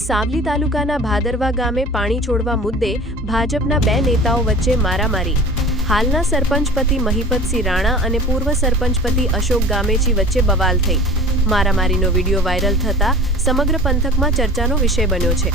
સાવલી તાલુકાના ભાદરવા ગામે પાણી છોડવા મુદ્દે ભાજપના બે નેતાઓ વચ્ચે મારામારી. હાલના સરપંચપતિ મહિપતસિંહ રાણા અને પૂર્વ સરપંચપતિ અશોક ગામેચી વચ્ચે બવાલ થઈ. મારામારીનો વીડિયો વાયરલ થતાં સમગ્ર પંથકમાં ચર્ચાનો વિષય બન્યો છે.